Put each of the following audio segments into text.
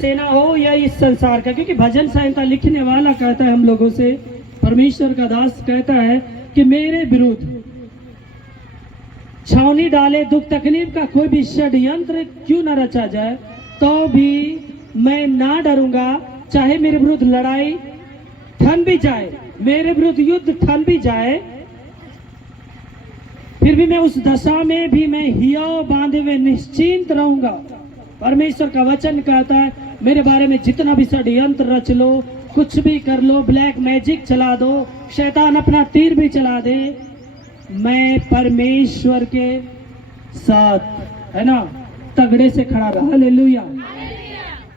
सेना हो या इस संसार का, क्योंकि भजन संहिता लिखने वाला कहता है हम लोगों से, परमेश्वर का दास कहता है कि मेरे विरुद्ध छावनी डाले दुख तकलीफ का कोई भी षड्यंत्र क्यों न रचा जाए, तो भी मैं ना डरूंगा। चाहे मेरे विरुद्ध लड़ाई ठन भी जाए, मेरे विरुद्ध युद्ध ठन भी जाए, फिर भी मैं उस दशा में भी मैं हियाव बांधे हुए निश्चिंत रहूंगा। परमेश्वर का वचन कहता है मेरे बारे में जितना भी षड्यंत्र रच लो, कुछ भी कर लो, ब्लैक मैजिक चला दो, शैतान अपना तीर भी चला दे, मैं परमेश्वर के साथ, है ना, तगड़े से खड़ा रहा। हालेलुया।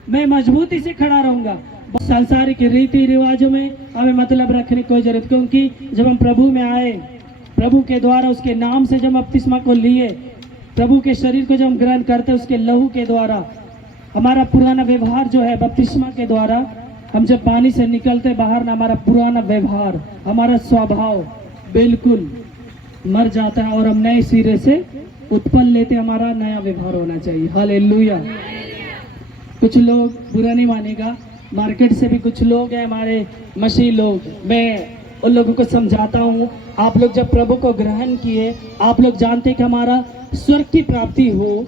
मैं मजबूती से खड़ा रहूंगा। सांसारिक रीति रिवाजों में हमें मतलब रखने की कोई जरूरत, क्योंकि जब हम प्रभु में आए, प्रभु के द्वारा उसके नाम से जब बपतिस्मा को लिए, प्रभु के शरीर को जब हम ग्रहण करते उसके लहू के द्वारा, हमारा पुराना व्यवहार जो है बपतिस्मा के द्वारा, हम जब पानी से निकलते बाहर ना, हमारा पुराना व्यवहार, हमारा स्वभाव बिल्कुल मर जाता है और हम नए सिरे से उत्पन्न लेते, हमारा नया व्यवहार होना चाहिए। हालेलुया। कुछ लोग बुरा नहीं मानेगा, मार्केट से भी कुछ लोग हैं हमारे मसीह लोग, मैं उन लोगों को समझाता हूँ, आप लोग जब प्रभु को ग्रहण किए, आप लोग जानते कि हमारा स्वर्ग की प्राप्ति हो,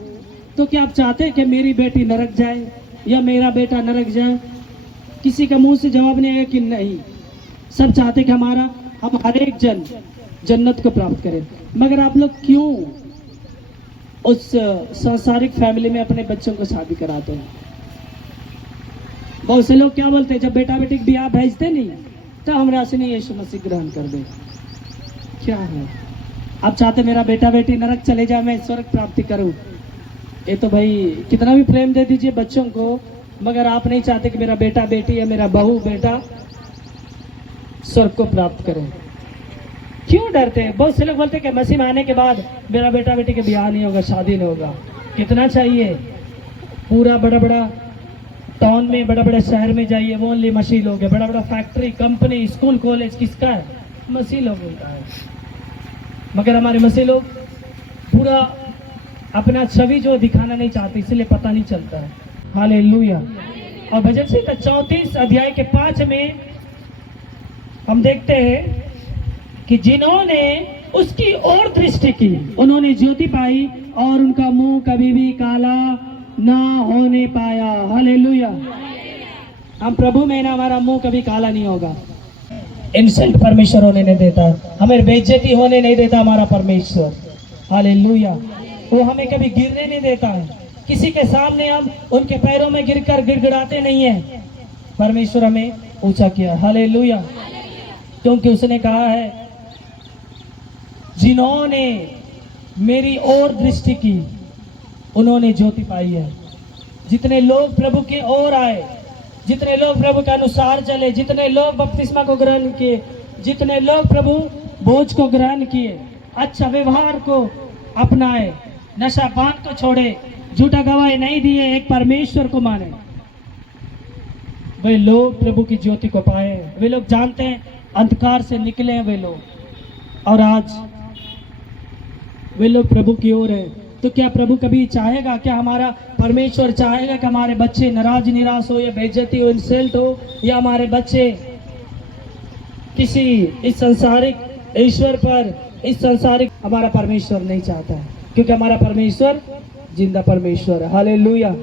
तो क्या आप चाहते हैं कि मेरी बेटी नरक जाए या मेरा बेटा नरक जाए? किसी का मुंह से जवाब नहीं आएगा कि नहीं। सब चाहते कि हम हर एक जन जन्नत को प्राप्त करें। मगर आप लोग क्यों उस सांसारिक फैमिली में अपने बच्चों को शादी कराते हैं? बहुत से लोग क्या बोलते हैं, जब बेटा बेटी ब्याह भेजते नहीं तो हमरा से नहीं यीशु मसीह ग्रहण कर दे। क्या है, आप चाहते मेरा बेटा बेटी नरक चले जाए, मैं स्वर्ग प्राप्ति करूं? ये तो भाई कितना भी प्रेम दे दीजिए बच्चों को, मगर आप नहीं चाहते कि मेरा बेटा बेटी या मेरा बहू बेटा स्वर्ग को प्राप्त करे। क्यों डरते हैं? बहुत से लोग बोलते हैं कि मसीह में आने के बाद मेरा बेटा बेटी के ब्याह नहीं होगा, शादी नहीं होगा। कितना चाहिए? पूरा बड़ा बड़ा टाउन में, बड़ा बड़ा शहर में जाइए, वो ओनली मसीह लोग है। बड़ा बड़ा फैक्ट्री, कंपनी, स्कूल, कॉलेज किसका है? मसीह लोग होता है। मगर हमारे मसीह लोग पूरा अपना छवि जो दिखाना नहीं चाहते, इसलिए पता नहीं चलता है। हालेलुया। और भजन संहिता 34 अध्याय के 5 में हम देखते हैं कि जिन्होंने उसकी ओर दृष्टि की उन्होंने ज्योति पाई और उनका मुंह कभी भी काला ना होने पाया। हालेलुया। हम प्रभु में ना, हमारा मुंह कभी काला नहीं होगा। इंसल्ट परमेश्वर होने नहीं देता, हमें बेइज्जती होने नहीं देता हमारा परमेश्वर। हालेलुया। वो हमें कभी गिरने नहीं देता है, किसी के सामने हम उनके पैरों में गिरकर गिड़गिड़ाते नहीं है। परमेश्वर हमें ऊंचा किया। हालेलुया। क्योंकि उसने कहा है जिन्होंने मेरी ओर दृष्टि की उन्होंने ज्योति पाई है। जितने लोग प्रभु की ओर आए, जितने लोग प्रभु के अनुसार चले, जितने लोग बपतिस्मा को ग्रहण किए, जितने लोग प्रभु भोज को ग्रहण किए, अच्छा व्यवहार को अपनाए, नशा पान को छोड़े, झूठा गवाही नहीं दिए, एक परमेश्वर को माने, वे लोग प्रभु की ज्योति को पाए। वे लोग जानते हैं अंधकार से निकले हैं वे लोग, और आज वे लोग प्रभु की ओर है। तो क्या प्रभु कभी चाहेगा, क्या हमारा परमेश्वर चाहेगा कि हमारे बच्चे नाराज निराश हो या बेइज्जती हो, इंसल्ट हो, या हमारे बच्चे किसी इस संसारिक ईश्वर पर, इस संसारिक, हमारा परमेश्वर नहीं चाहता है, क्योंकि हमारा परमेश्वर जिंदा परमेश्वर है। हालेलुया।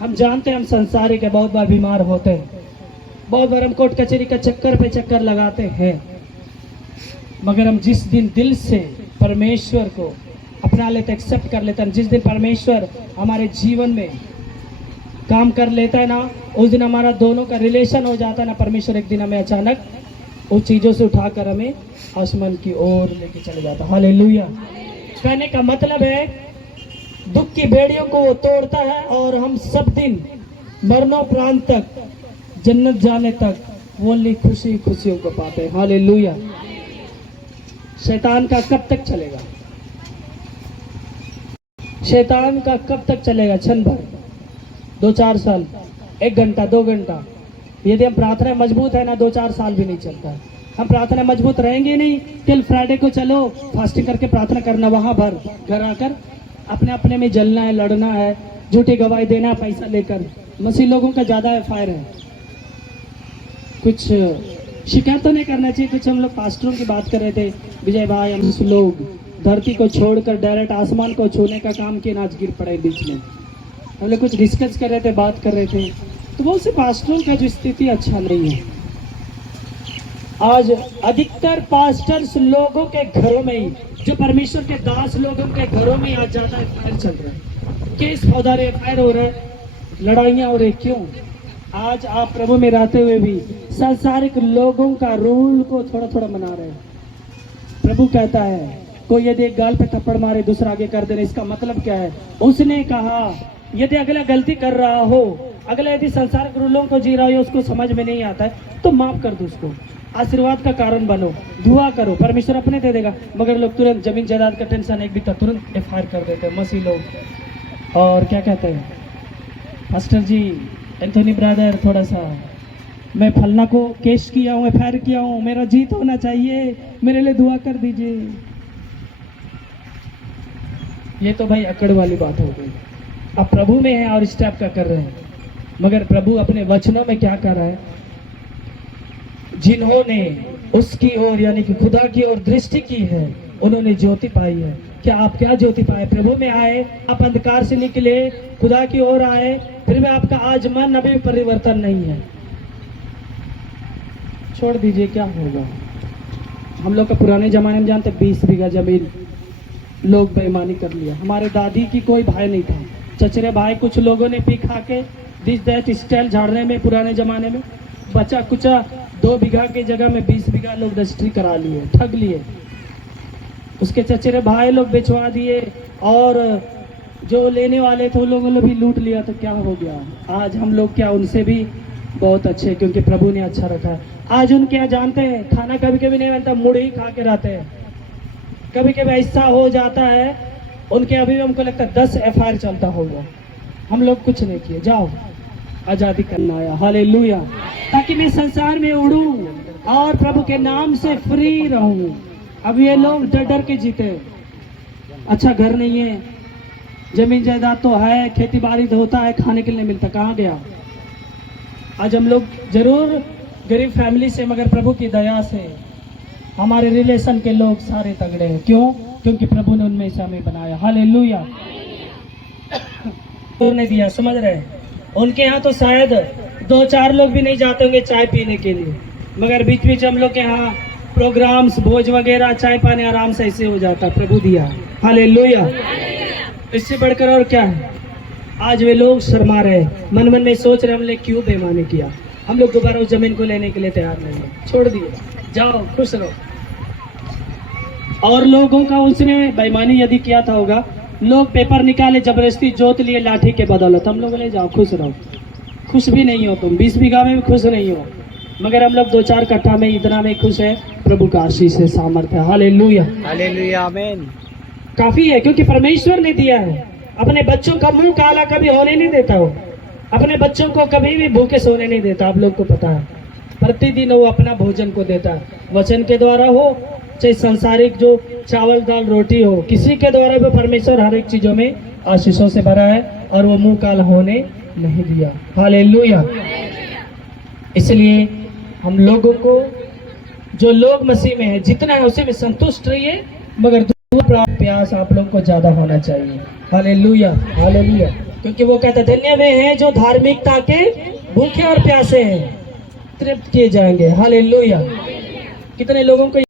हम जानते हैं हम संसारिक है, बहुत बार बीमार होते हैं, बहुत बार हम कोर्ट कचहरी का चक्कर पे चक्कर लगाते हैं, मगर हम जिस दिन दिल से परमेश्वर को अपना लेते, एक्सेप्ट कर लेते हैं, जिस दिन परमेश्वर हमारे जीवन में काम कर लेता है ना, उस दिन हमारा दोनों का रिलेशन हो जाता है ना। परमेश्वर एक दिन हमें अचानक उस चीजों से उठाकर हमें आसमान की ओर लेके चले जाता है। हालेलुया। कहने का मतलब है दुख की बेड़ियों को तोड़ता है और हम सब दिन मरणोपरांत तक, जन्नत जाने तक ओनली खुशी खुशियों को पाते हैं। हालेलुया। शैतान का कब तक चलेगा? शैतान का कब तक चलेगा? क्षण भर, 2-4 साल, 1 घंटा, 2 घंटा। यदि हम प्रार्थना मजबूत है ना, 2-4 साल भी नहीं चलता। हम प्रार्थना मजबूत रहेंगे नहीं, कल फ्राइडे को चलो फास्टिंग करके प्रार्थना करना, वहां भर घर आकर अपने अपने में जलना है, लड़ना है, झूठी गवाही देना, पैसा लेकर, मसीह लोगों का ज़्यादा एफआईआर है। कुछ शिकायत तो नहीं करना चाहिए। कुछ हम लोग पास्टरों की बात कर रहे थे, विजय भाई हम लोग धरती को छोड़कर डायरेक्ट आसमान को छूने का काम किए, आज गिर पड़े बीच में। हम लोग कुछ डिस्कस कर रहे थे, बात कर रहे थे, तो बहुत से पास्टरों का जो स्थिति अच्छा नहीं है। आज अधिकतर पास्टर्स लोगों के घरों में ही, जो परमेश्वर के दास लोगों के घरों में आज ज्यादा एफआईआर चल रहा है, केस फौजदारी एफआईआर हो रहा है, लड़ाइयाँ हो रही। क्यों? आज आप प्रभु में रहते हुए भी सांसारिक लोगों का रूल को थोड़ा थोड़ा मना रहे हैं। प्रभु कहता है कोई यदि एक गाल पे थप्पड़ मारे दूसरा आगे कर देना, इसका मतलब क्या है? उसने कहा यदि अगला गलती कर रहा हो, अगला यदि संसारिक रूलों को जी रहा हो, उसको समझ में नहीं आता है, तो माफ कर दो उसको, आशीर्वाद का कारण बनो, दुआ करो, परमेश्वर अपने दे देगा। मगर लोग तुरंत जमीन जायदाद का टेंशन एक भी था तुरंत एफआईआर कर देते हैं मसीह लोग। और क्या कहते हैं, मास्टर जी एंथोनी ब्रदर, थोड़ा सा मैं फलना को केस किया हूँ, एफआईआर किया हूँ, मेरा जीत होना चाहिए, मेरे लिए दुआ कर दीजिए। ये तो भाई अकड़ वाली बात हो गई। अब प्रभु में है और इस टाइप का कर रहे हैं, मगर प्रभु अपने वचनों में क्या कर रहा है? जिन्होंने उसकी ओर यानी कि खुदा की ओर दृष्टि की है, उन्होंने ज्योति पाई है। क्या आप क्या ज्योति पाए? प्रभु में आए, आप अंधकार से निकले, खुदा की ओर आए, फिर भी आपका आज मन अभी परिवर्तन नहीं है। छोड़ दीजिए, क्या होगा? हम लोग का पुराने जमाने में जानते 20 बीघा जमीन लोग बेईमानी कर लिया। हमारे दादी की कोई भाई नहीं था, चचरे भाई कुछ लोगों ने पी खा के दिस दैट स्टाइल झाड़ने में पुराने जमाने में बचा कुचा 2 बीघा की जगह में 20 बीघा लोग रजिस्ट्री करा लिए, ठग लिए। उसके चचेरे भाई लोग बेचवा दिए और जो लेने वाले थे उन लोगों ने भी लूट लिया। तो क्या हो गया? आज हम लोग क्या उनसे भी बहुत अच्छे, क्योंकि प्रभु ने अच्छा रखा है। आज उनके यहाँ जानते हैं खाना कभी कभी नहीं बनता, मुड़ी ही खा के रहते हैं। कभी कभी ऐसा हो जाता है उनके, अभी भी हमको लगता है 10 एफआईआर चलता होगा। हम लोग कुछ नहीं किए, जाओ आजादी करना आया, हालेलुया, ताकि मैं संसार में उड़ूं और प्रभु के नाम से फ्री रहूं। अब ये लोग डर डर के जीते। अच्छा घर नहीं है, जमीन जायदाद तो है, खेती बाड़ी तो होता है, खाने के लिए मिलता, कहाँ गया? आज हम लोग जरूर गरीब फैमिली से, मगर प्रभु की दया से हमारे रिलेशन के लोग सारे तगड़े हैं। क्यों? क्योंकि प्रभु ने उनमें से हमें बनाया, हालेलुया। ने दिया, समझ रहे? उनके यहाँ तो शायद 2-4 लोग भी नहीं जाते होंगे चाय पीने के लिए, मगर बीच बीच हम लोग के यहाँ प्रोग्राम्स, भोज वगैरह, चाय पानी आराम से ऐसे हो जाता। प्रभु दिया, हालेलुया। इससे बढ़कर और क्या है? आज वे लोग शर्मा रहे, मन मन में सोच रहे हमने क्यों बेईमानी किया। हम लोग दोबारा उस जमीन को लेने के लिए तैयार नहीं है, छोड़ दिए, जाओ खुश रहो। और लोगों का उसने बेईमानी यदि किया था होगा, लोग पेपर निकाले जबरदस्ती जोत लिए लाठी के बदौलत, हम लोग ले जाओ खुश रहो। खुश भी नहीं हो तुम, 20 बीघा में भी खुश नहीं हो, मगर हम लोग 2-4 कट्ठा में इतना में खुश है। प्रभु का आशीष है, सामर्थ्य है, हालेलुया, हालेलुया, आमीन। काफी है, क्योंकि परमेश्वर ने दिया है। अपने बच्चों का मुंह काला कभी होने नहीं देता हो, अपने बच्चों को कभी भी भूखे सोने नहीं देता। आप लोग को पता है, प्रतिदिन वो अपना भोजन को देता है, वचन के द्वारा हो चाहे संसारिक जो चावल दाल रोटी हो, किसी के द्वारा भी परमेश्वर हर एक चीजों में आशीषों से भरा है और वो मुंह काला होने नहीं दिया, हालेलुया। इसलिए हम लोगों को, जो लोग मसीह में है, जितना है उसी में संतुष्ट रहिए, मगर प्यास आप लोगों को ज्यादा होना चाहिए, हालेलुया, हालेलुया। क्योंकि वो कहता धन्य वे हैं जो धार्मिकता के भूखे और प्यासे हैं, तृप्त किए जाएंगे, हालेलुया। कितने लोगों को